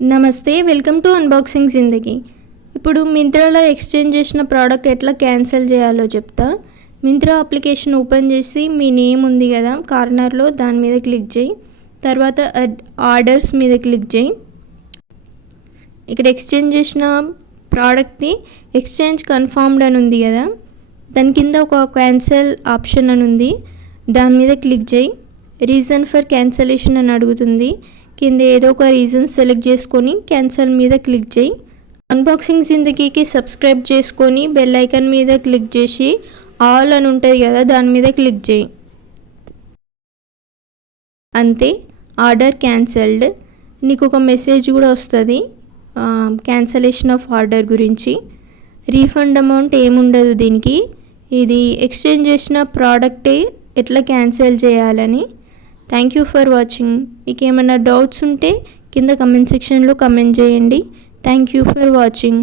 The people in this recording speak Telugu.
నమస్తే, వెల్కమ్ టు అన్బాక్సింగ్ జిందగీ. ఇప్పుడు మింత్రాలో ఎక్స్చేంజ్ చేసిన ప్రోడక్ట్ ఎట్లా క్యాన్సిల్ చేయాలో చెప్తా. మింత్రా అప్లికేషన్ ఓపెన్ చేసి మీ నేమ్ ఉంది కదా కార్నర్లో, దాని మీద క్లిక్ చేయి. తర్వాత ఆర్డర్స్ మీద క్లిక్ చేయి. ఇక్కడ ఎక్స్చేంజ్ చేసిన ప్రోడక్ట్ని ఎక్స్చేంజ్ కన్ఫర్మ్డ్ అని ఉంది కదా, దాని కింద ఒక క్యాన్సిల్ ఆప్షన్ అని ఉంది, దాని మీద క్లిక్ చేయి. రీజన్ ఫర్ క్యాన్సిలేషన్ అని అడుగుతుంది. కింద ఏదో ఒక రీజన్ సెలెక్ట్ చేసుకొని క్యాన్సిల్ మీద క్లిక్ చేయి. అన్బాక్సింగ్ జిందగీకి సబ్స్క్రైబ్ చేసుకొని బెల్ ఐకాన్ మీద క్లిక్ చేసి ఆల్ అని ఉంటుంది కదా, దాని మీద క్లిక్ చేయి. అంతే, ఆర్డర్ క్యాన్సిల్డ్. నీకు ఒక మెసేజ్ కూడా వస్తుంది క్యాన్సలేషన్ ఆఫ్ ఆర్డర్ గురించి. రీఫండ్ అమౌంట్ ఏముండదు దీనికి. ఇది ఎక్స్చేంజ్ చేసిన ప్రోడక్టే ఎట్లా క్యాన్సిల్ చేయాలని. Thank you for watching. మీకు ఏమైనా డౌట్స్ ఉంటే కింద కమెంట్ సెక్షన్లో కమెంట్ చేయండి. Thank you for watching.